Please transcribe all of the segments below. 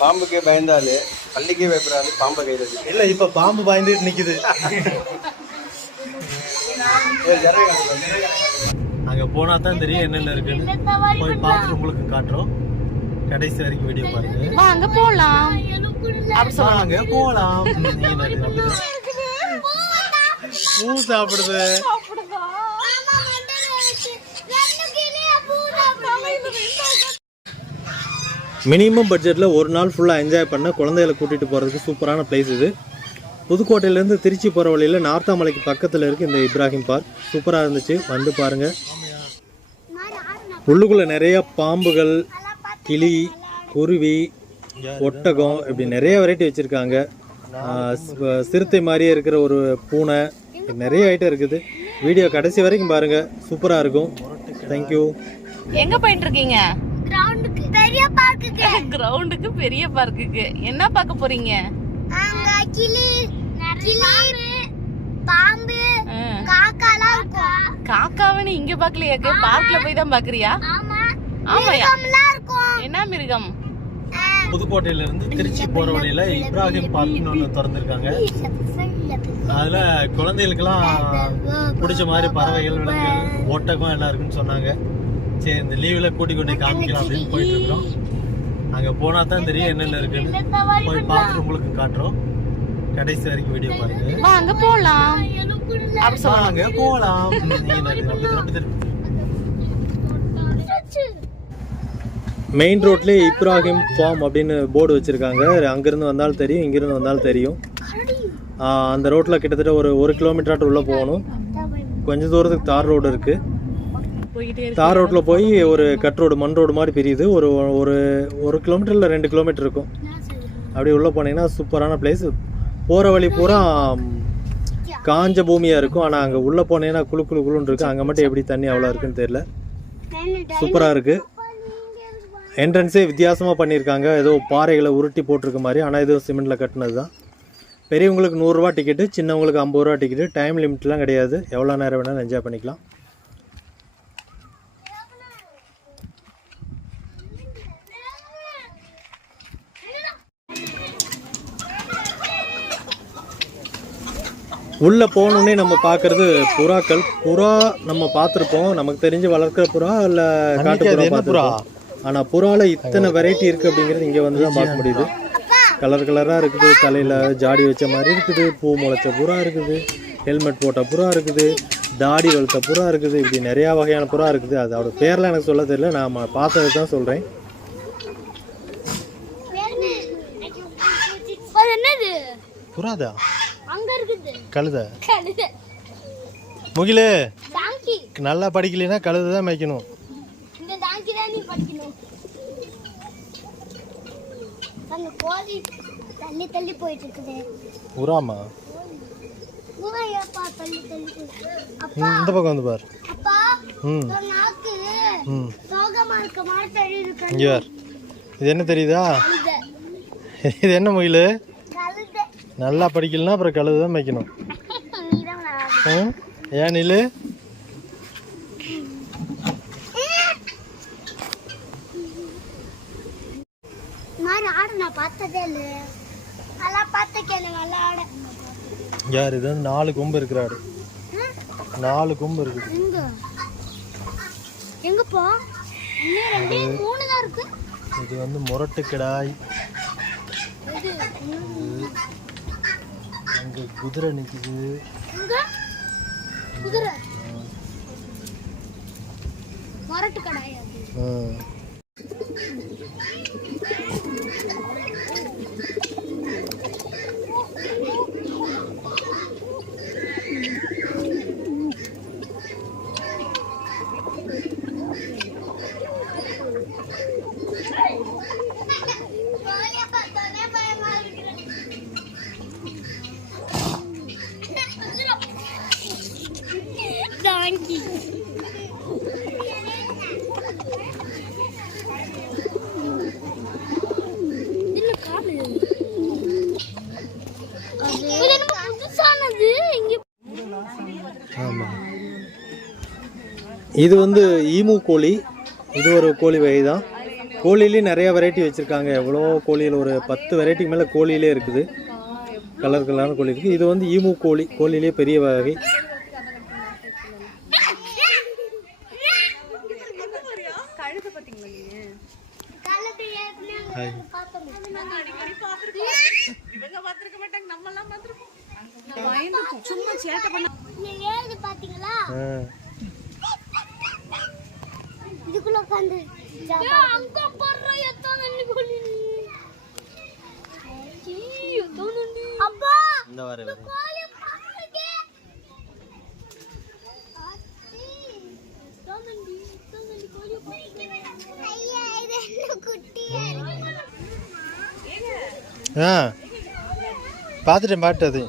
பாம்புக்கே பயந்தாலு பள்ளிக்கே பயப்படுறாரு பாம்பை கையில் வச்சு இல்ல இப்ப பாம்பு பயந்துட்டு நிக்குது. அங்க போனா தான் தெரியும் என்னென்ன இருக்குன்னு. போய் பார்த்துட்டு உங்களுக்கு காட்டுறோம். கடைசி வரைக்கும் வீடியோ பாருங்க. அங்க போலாம். அப்படி சொல்லுவாங்க அங்க போலாம். நீ நடு, அப்படிதான். பூ சாப்பிடுது. மினிமம் பட்ஜெட்டில் ஒரு நாள் ஃபுல்லாக என்ஜாய் பண்ண குழந்தைகளை கூட்டிகிட்டு போகிறதுக்கு சூப்பரான பிளேஸ் இது. புதுக்கோட்டையிலேருந்து திருச்சி போகிற வழியில் நார்த்தாமலைக்கு பக்கத்தில் இருக்குது இந்த இப்ராஹிம் பார்க் சூப்பராக இருந்துச்சு. வந்து பாருங்கள் உள்ளுக்குள்ளே நிறையா பாம்புகள் கிளி குருவி ஒட்டகம் இப்படி நிறைய வெரைட்டி வச்சுருக்காங்க. சிறுத்தை மாதிரியே இருக்கிற ஒரு பூனை நிறைய ஐட்டம் இருக்குது. வீடியோ கடைசி வரைக்கும் பாருங்கள் சூப்பராக இருக்கும். தேங்க்யூ எங்கே போயிட்டு இருக்கீங்க? கிரவுண்டுக்கு பெரிய பார்க்குக்கு கிரவுண்டுக்கு பெரிய பார்க்குக்கு என்ன பார்க்க போறீங்க? அங்க கிளி கிளி பாம்பு. காக்காலாம் இருக்கும். காக்காவனு இங்க பாக்கலையாக்கு பார்க்ல போய் தான் பாக்குறியா ஆமா. ஆமாயா? என்ன மிருகம்? புதுக்கோட்டையில இருந்து திருச்சி போற வழியில இப்ராஹிம் பார்க்னு ஒன்று திறந்திருக்காங்க. அதுல குழந்தைகளுக்கெல்லாம் பிடிச்ச மாதிரி பறவைகள் விலங்குகள் ஒட்டகம் எல்லாம் இருக்குன்னு சொன்னாங்க. சரி இந்த லீவ்ல கூட்டி கொண்டு காமிக்கலாம் அப்படின்னு போயிட்டு இருக்கிறோம் அங்க போனா தான் தெரியும் என்னென்ன இருக்குன்னு போய் பார்த்துட்டு உங்களுக்கு காட்டுறோம். கடைசி வரைக்கும் வீடியோ பாருங்க. வா அங்க போலாம். அப்படி சொல்லுவாங்க அங்க போலாம். நீ நடு, அப்படிதான், அப்படிதான். மெயின் ரோட்லேயே இப்ராஹிம் ஃபார்ம் அப்படின்னு போர்டு வச்சுருக்காங்க. அங்கேருந்து வந்தாலும் தெரியும் இங்கேருந்து வந்தாலும் தெரியும். அந்த ரோட்டில் கிட்டத்தட்ட ஒரு ஒரு கிலோமீட்டராட்டு உள்ளே போகணும். கொஞ்சம் தூரத்துக்கு தார் ரோடு இருக்குது போய்கிட்டே தார் ரோட்டில் போய் ஒரு கட் ரோடு மண் ரோடு மாதிரி பிரியுது. ஒரு ஒரு ஒரு கிலோமீட்டர் இல்லை ரெண்டு கிலோமீட்டர் இருக்கும். அப்படி உள்ளே போனீங்கன்னா சூப்பரான பிளேஸ் போகிற வழி பூரா காஞ்ச பூமியாக இருக்கும். ஆனால் அங்கே உள்ளே போனீங்கன்னா குளு குளு குளுன்னு இருக்குது அங்கே மட்டும் எப்படி தண்ணி அவ்வளோ இருக்குன்னு தெரியல. சூப்பராக இருக்குது என்ட்ரன்ஸே வித்தியாசமாக பண்ணியிருக்காங்க. ஏதோ பாறைகளை உருட்டி போட்டிருக்க மாதிரி. ஆனால் இது சிமெண்ட்டில் கட்டினது தான் பெரியவங்களுக்கு நூறுரூவா டிக்கெட்டு சின்னவங்களுக்கு ஐம்பது ரூபா டிக்கெட்டு டைம் லிமிட்லாம் கிடையாது. எவ்வளோ நேரம் வேணாலும் என்ஜாய் பண்ணிக்கலாம். உள்ளே போனோடனே நம்ம பார்க்கறது புறாக்கள் புறா நம்ம பார்த்துருப்போம். நமக்கு தெரிஞ்சு வளர்க்குற புறா இல்லை காட்டு புறா? ஆனால் புறாவில் இத்தனை வெரைட்டி இருக்குது அப்படிங்கிறது இங்கே வந்து தான் பார்க்க முடியுது. கலர் கலராக இருக்குது. தலையில் ஜாடி வச்ச மாதிரி இருக்குது. பூ முளைச்ச புறா இருக்குது. ஹெல்மெட் போட்ட புறா இருக்குது. தாடி வளர்த்த புறா இருக்குது. இப்படி நிறையா வகையான புறா இருக்குது. அதோட பேர்லாம் எனக்கு சொல்ல தெரியல. நான் பார்த்தது தான் சொல்கிறேன் புறாதா? கழுத முகிலே நல்லா படிக்கலைன்னா கழுத தான் மேய்க்கணும். தள்ளி தள்ளி போயிட்டு இருக்குது. அப்பா. இந்த பக்கம் வந்து பார். இது என்ன தெரியுதா? இது என்ன முகில்? கழுத நல்லா படிக்கலனா அப்புறம் கழுது தான் மேய்க்கணும். நீதான் விளையாடு. ம் ஏன் ஆட யார் இது? நாலு கொம்பு இருக்கிற ஆடு. நாலு கொம்பு இருக்குது எங்க? இருக்கு. இது வந்து முரட்டு அங்கே குதிரை நிற்குது குதிரை. மரட்டு கடாய் காணு இது வந்து ஈமு கோழி. இது ஒரு கோழி வகை தான் கோழிலேயும் நிறைய வெரைட்டி வச்சுருக்காங்க. எவ்வளோ கோழியில் ஒரு பத்து வெரைட்டிக்கு மேலே கோழியிலே இருக்குது. கலர் கலரான கோழி இருக்குது இது வந்து ஈமு கோழி. கோழியிலே பெரிய வகை. ஹாய். பார்த்தோம். சும்மா சேட்டை பண்ண நீங்க ஏறுது பாத்தீங்களா ஆ இதுக்குள்ள உட்காந்து அங்க போடுற எத்தனை அப்பா! இந்த வார கோழி பாருங்க. ஐயா இது என்ன குட்டியா இருக்கு ஆ. பார்த்துட்டேன் பாட்டு அது.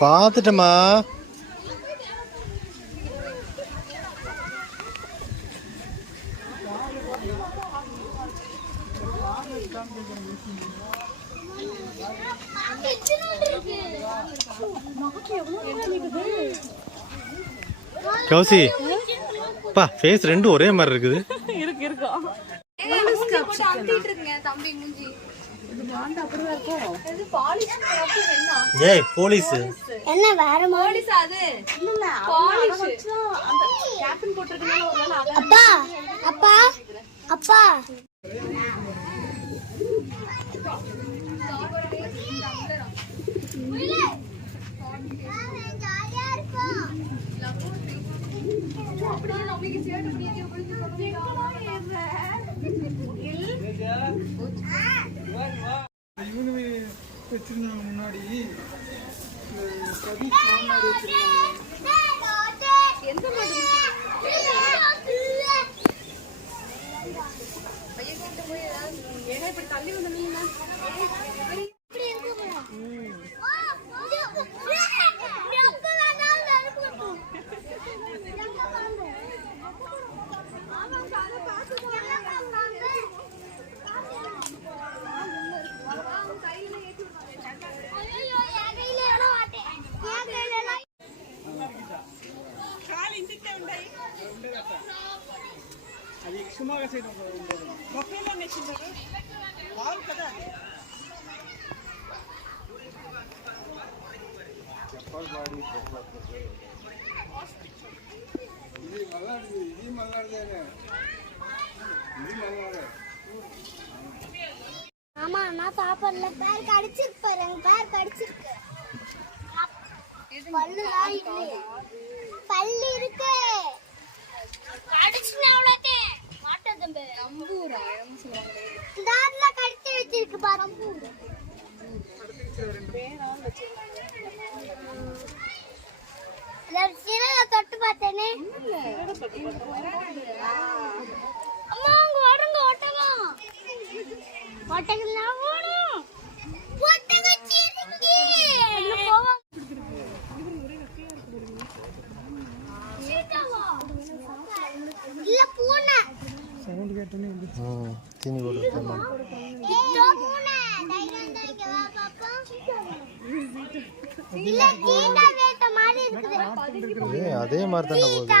பார்த்துட்டேம்மா. கௌசி பா ஃபேஸ் ரெண்டும் ஒரே மாதிரி இருக்குது. ஏய் போலீஸ் என்ன வேற மாதிரி? அப்பா அப்பா அப்பா. வச்சுருந்தாங்க முன்னாடி இந்த சதி மாமனார் ஆமா நான் சாப்பிடல பேர் கடிச்சிருக்கு பாருங்க பேர் கடிச்சிருக்கு. பல்லு இருக்கு. கடிச்சுனா மாட்டது அம்பூரா ஆட்ல கடிச்சு வச்சிருக்கு பாரு. அம்பூர். சிறக தொட்டு பார்த்தேனே. அம்மா அங்க ஓடுங்க ஒட்டகம். ஒட்டகம் நான் ஓடும். ஒட்டகம் சிரிக்கி இல்ல போவோம் சீட்டாவா? இல்ல பூனை ம் தீனி போட்டு இதோ பூனை தைரியம் இருந்தா இங்க வா பாப்போம் இல்ல சீட்டா வேட்ட மாதிரி இருக்குது. ஏ அதே மாதிரி தானே போகுது.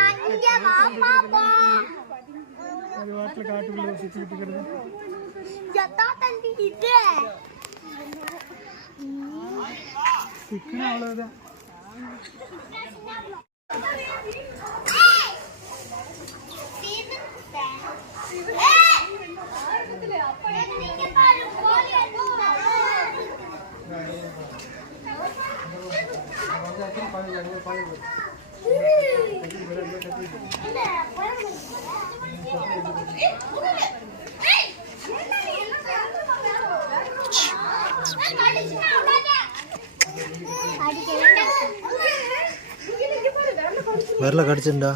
வரல கடிச்சுண்டா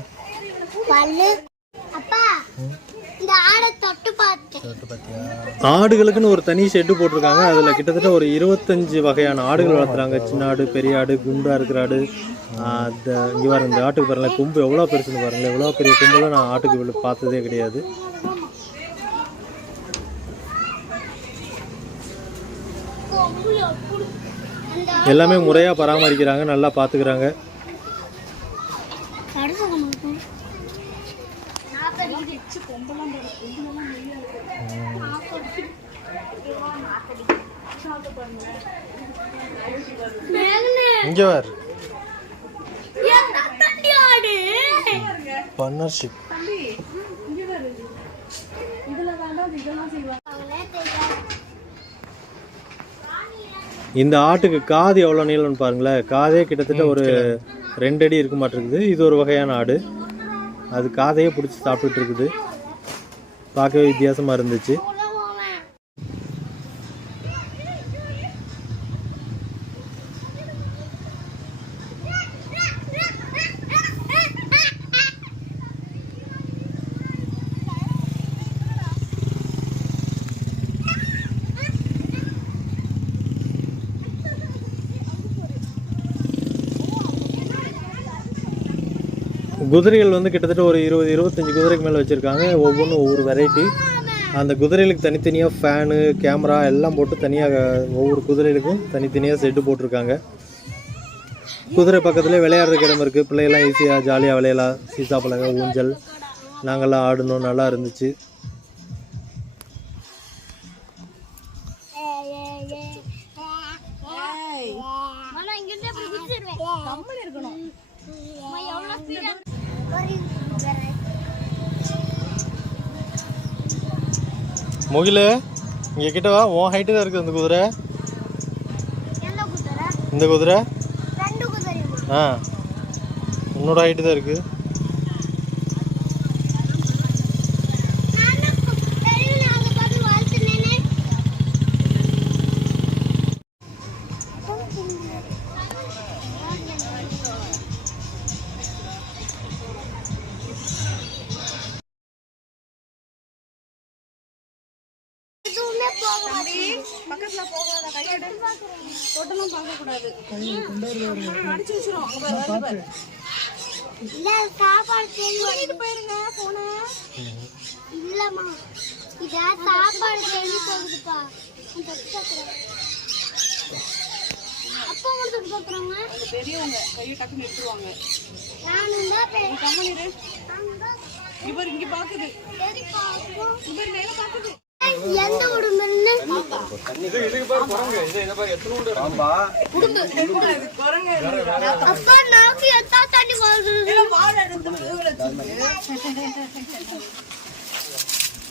பல்லு அப்பா இந்த ஆடை தொட்டு பார்த்தேன் ஆடுகளுக்குன்னு ஒரு தனி ஷெட்டு போட்டிருக்காங்க. அதில் கிட்டத்தட்ட ஒரு இருபத்தஞ்சு வகையான ஆடுகள் வளர்த்துறாங்க. சின்ன ஆடு பெரிய ஆடு குண்டாக இருக்கிற ஆடு. ஆஹ் இங்கே வர இந்த ஆட்டுக்கு பாருங்களேன் கொம்பு எவ்வளோ பெருசுன்னு பாருங்களேன் எவ்வளோ பெரிய கொம்பெல்லாம் நான் ஆட்டுக்கு பார்த்ததே கிடையாது. எல்லாமே முறையாக பராமரிக்கிறாங்க நல்லா பார்த்துக்கிறாங்க கொம்பெல்லாம் வேண்டாம் இதெல்லாம் செய்வாங்க இந்த ஆட்டுக்கு காது எவ்வளோ நீளம்னு பாருங்களேன். காதே கிட்டத்தட்ட ஒரு ரெண்டு அடி இருக்க மாட்டிருக்குது. இது ஒரு வகையான ஆடு. அது காதையே பிடிச்சி சாப்பிட்டுட்டு இருக்குது. பார்க்கவே வித்தியாசமாக இருந்துச்சு. குதிரைகள் வந்து கிட்டத்தட்ட ஒரு இருபது இருபத்தஞ்சி குதிரைக்கு மேலே வச்சுருக்காங்க. ஒவ்வொன்றும் ஒவ்வொரு வெரைட்டி அந்த குதிரைகளுக்கு தனித்தனியாக ஃபேனு கேமரா எல்லாம் போட்டு தனியாக ஒவ்வொரு குதிரைகளுக்கும் தனித்தனியாக செட்டு போட்டிருக்காங்க. குதிரை பக்கத்துலேயே விளையாடுறதுக்கு இடம் இருக்குது பிள்ளைகள்லாம் ஈஸியாக ஜாலியாக விளையாடலாம். சீசா பழக ஊஞ்சல் நாங்கள்லாம் ஆடணும். நல்லா இருந்துச்சு. முகில் இங்கே கிட்ட வா உன் ஹைட்டு தான் இருக்குது அந்த குதிரை. இந்த குதிரை? ஆ. உன்னோட ஹைட்டு தான் இருக்குது பக்கத்துல போகாத கையெடு. தொட்டெல்லாம் பார்க்க கூடாது. அடிச்சு வச்சிரும் இல்ல சாப்பாடு தெரியும் போயிருங்க போன. இல்லம்மா. இத சாப்பாடு தேடி போகுதுப்பா. அப்பா மட்டும் பாக்குறாங்க அந்த பெரியவங்க கையை டக்குன்னு எடுத்துருவாங்க. நானும் தான் பே- கம்மன் இரு நானும் தான் இவர் இங்க பாக்குது. இவர் மேல பாக்குது எந்த பாம்பா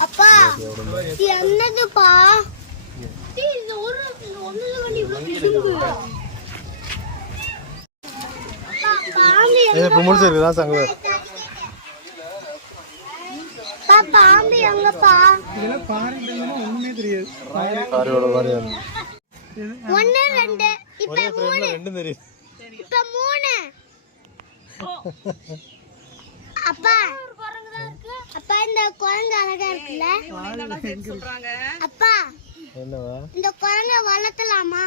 அப்பா என்னதுப்பா? ஏய், இது ஒரு ஒண்ணுல வந்து இவ்வளவு பிசுங்கு. அப்பா, பாம்பு ஏ எங்க- இப்போ முடிச்சிருக்குதா சங்க அப்பா, பாம்பு எங்கப்பா காரியோட மாதிரி ஒண்ணு ரெண்டு. இப்ப ஃப்ரேமில் ரெண்டும் தெரியுது இப்ப மூணு. அப்பா அப்பா இந்த குரங்கு அழகா இருக்குல்ல? இதெல்லாம் அப்பா என்னவா? இந்த குரங்க வளர்த்தலாமா?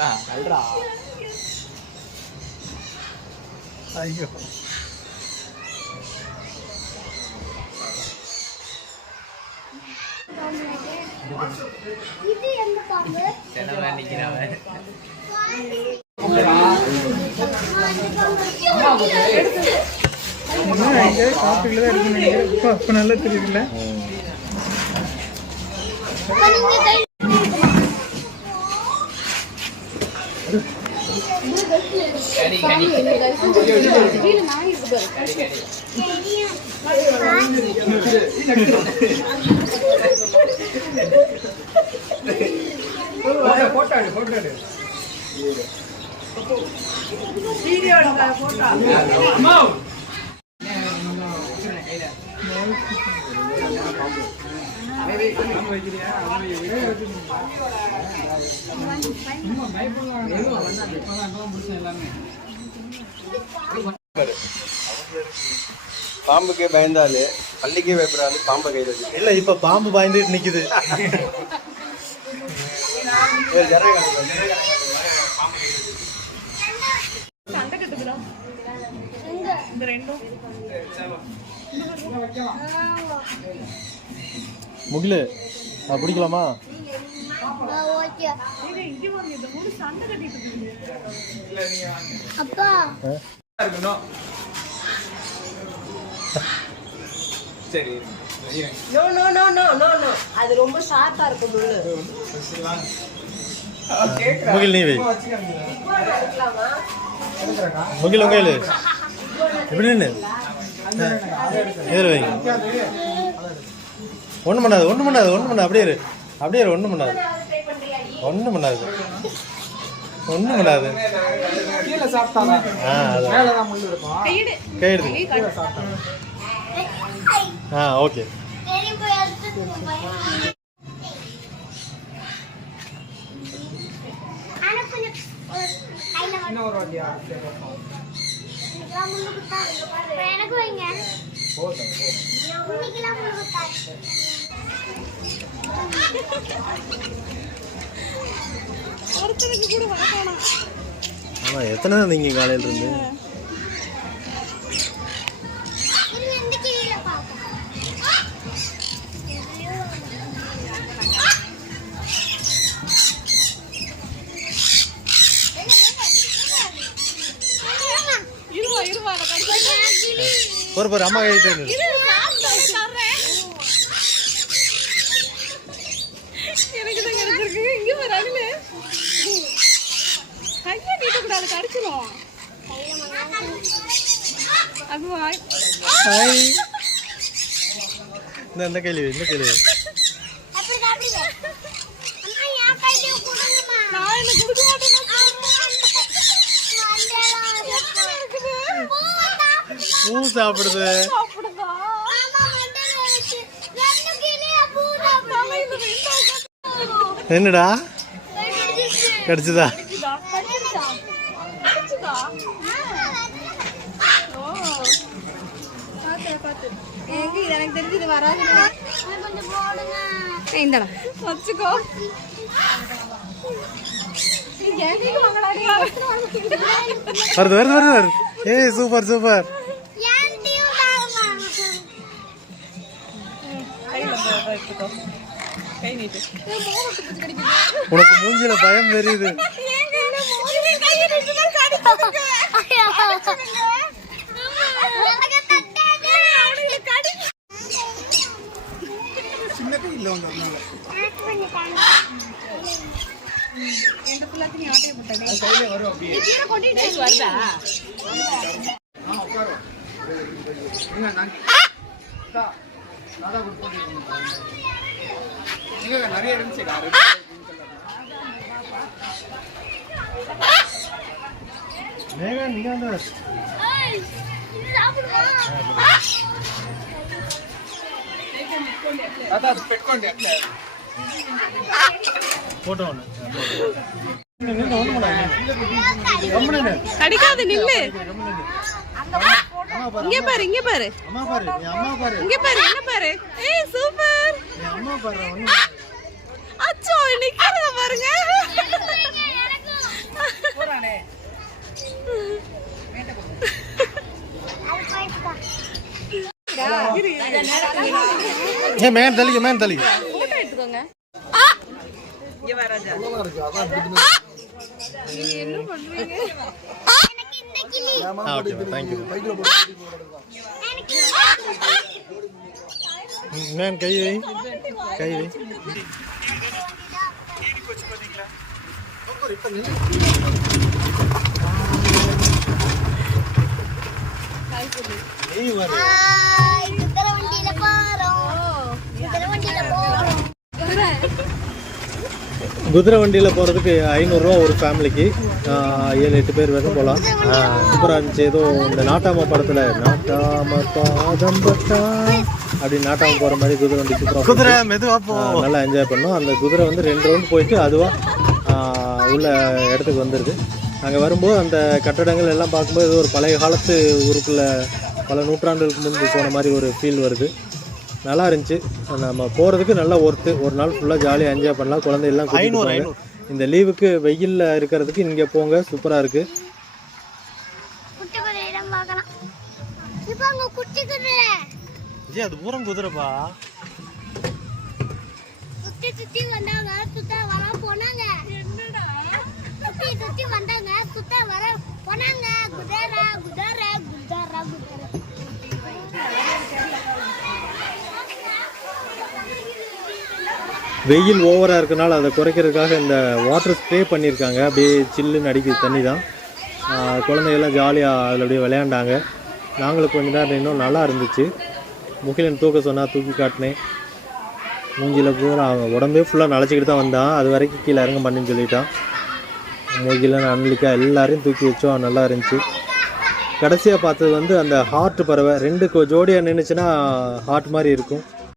ஆ ஐயோ. இது எந்த பாம்பு காப்பில தான் இருக்கு நினைக்கிறேன் இப்போ நல்லா போட்டாடு போட்டாடு வீடியோ போட்டா பாம்புக்கு பயந்தாலு பள்ளிக்கே பயப்படாது பாம்பை கையில் வச்சு இல்லை இப்போ பாம்பு பயந்துட்டு நிக்குது. இந்த ரெண்டும். முகிலு நான் பிடிக்கலாமா ஓகே ஏய், இங்க வாங்க இந்த மூணு சண்டை கட்டிட்டு இருக்குது அப்பா சரி. No no no no no no அது ரொம்ப ஷார்ப்பா இருக்கும் முகில். நீ வை. முகில் உங்க கையில். எப்படி நின்று இதில் வை. ஒன்றும் பண்ணாது ஒன்றும் பண்ணாது ஒன்றும் பண்ணாது. அப்படியே இரு. அப்படியே இரு ஒன்றும் பண்ணாது. ஒன்றும் பண்ணாது. ஒன்றும் பண்ணாது. ஆ ஓகே. எனக்கு வைங்க. போதும் போதும். ஒருத்தருக்கு கூட வளர்க்கணும் ஆமாம் எத்தனை தான் நீங்கள் காலையில் இருந்து. ஒரு பாரு அம்மா கைட்டு இரு. இரு, சாப்பிட்டு தர்றேன். எனக்கு தான் கிடைச்சிருக்கு இங்க பாரு அணிலு கையை நீட்டக்கூடாது கடிச்சிரும் அதுவா ஹாய் இந்த இந்த கையில் வை இந்த கையில் வை அப்படி சாப்பிடுங்க அம்மா என் கையில கொடுங்கம்மா நான் என்ன கொடுக்க மாட்டேன் பூ சாப்பிடுது சாப்பிடுதா என்னடா கடிச்சுதா கடிச்சுதா கடிச்சுதா கடிச்சுதா ஓ பாத்து பாத்து எங்க இது எனக்கு தெரிஞ்சு இது வராது இந்தடா வச்சுக்கோ நீங்க எங்க வாங்கடாடி வருது வருது வருது வருது ஏய் சூப்பர் சூப்பர் கை நீட்டு உனக்கு மூஞ்சில பயம் தெரியுது சின்ன கையில் வந்து அதனால கையிலே வரும் அப்படியே வருதா ஆ உட்காரும் எங்க நான் அக்கா, நான் தான் கொடுத்து எங்க நிறைய இருந்துச்சு காரு மேகா நீங்க கம்முன்னு கடிக்காது நில்லு அம்மா பாரு இங்க பாரு இங்க பாரு அம்மா பாரு என் அம்மா பாரு இங்க பாரு என்ன பாரு ஏய் சூப்பர் என் அம்மா பாரு ஒண்ணு அச்சோ நிக்கிறத பாருங்க ஏன் மேன் தள்ளிக்க மேன் தள்ளிக்க போட்டோ எடுத்துக்கோங்க நீங்க என்ன பண்றீங்க ஆ ஓகே தேங்க்யூ மேன் கை வை கை வை ஏய் வரு வண்டியில போறோம் வண்டியில போறோம் குதிரை வண்டியில் போகிறதுக்கு ஐநூறுரூவா ஒரு ஃபேமிலிக்கு ஏழு எட்டு பேர் வரைக்கும் போகலாம். சூப்பராக இருந்துச்சு. ஏதோ இந்த நாட்டாம படத்தில் நாட்டாம பாதம் பட்டா. அப்படி நாட்டாம போகிற மாதிரி குதிரை வண்டி சூப்பராக குதிரை மெதுவாக நல்லா என்ஜாய் பண்ணோம். அந்த குதிரை வந்து ரெண்டு ரவுண்ட் போயிட்டு அதுவாக உள்ள இடத்துக்கு வந்துடுது அங்கே வரும்போது அந்த கட்டடங்கள் எல்லாம் பார்க்கும்போது ஏதோ ஒரு பழைய காலத்து ஊருக்குள்ள பல நூற்றாண்டுகளுக்கு முன்பு போன மாதிரி ஒரு ஃபீல் வருது. நல்லா இருந்துச்சு. நம்ம போகிறதுக்கு நல்லா ஒர்த்து ஒரு நாள் ஃபுல்லாக ஜாலியாக என்ஜாய் பண்ணலாம். குழந்தையெல்லாம் கூட்டிட்டு போங்க. இந்த லீவுக்கு வெயிலில் இருக்கிறதுக்கு இங்கே போங்க. சூப்பராக இருக்குது ஜி அது பூரம் குதிரைப்பா. சுத்தி சுத்தி வந்தாங்க. சுத்த வர போனாங்க. வெயில் ஓவராக இருக்கனால அதை குறைக்கிறதுக்காக இந்த வாட்டர் ஸ்ப்ரே பண்ணியிருக்காங்க. அப்படியே சில்லுன்னு அடிக்குது தண்ணி தான் குழந்தைகள்லாம் ஜாலியாக அதில் அப்படியே விளையாண்டாங்க. நாங்களும் கொஞ்ச நேரம் இன்னும் நல்லா இருந்துச்சு. முகிலன் தூக்க சொன்னால் தூக்கி காட்டினேன். மூஞ்சியில் பூரா அவன் உடம்பே ஃபுல்லாக நனைச்சிக்கிட்டு தான் வந்தான். அது வரைக்கும் கீழே இறங்க பண்ணின்னு சொல்லிட்டான். முகிலன் அன்லிக்கா எல்லாரையும் தூக்கி வச்சோம். நல்லா இருந்துச்சு. கடைசியாக பார்த்தது வந்து அந்த ஹார்ட் பறவை. ரெண்டு ஜோடியாக நின்றுச்சுன்னா ஹார்ட் மாதிரி இருக்கும்.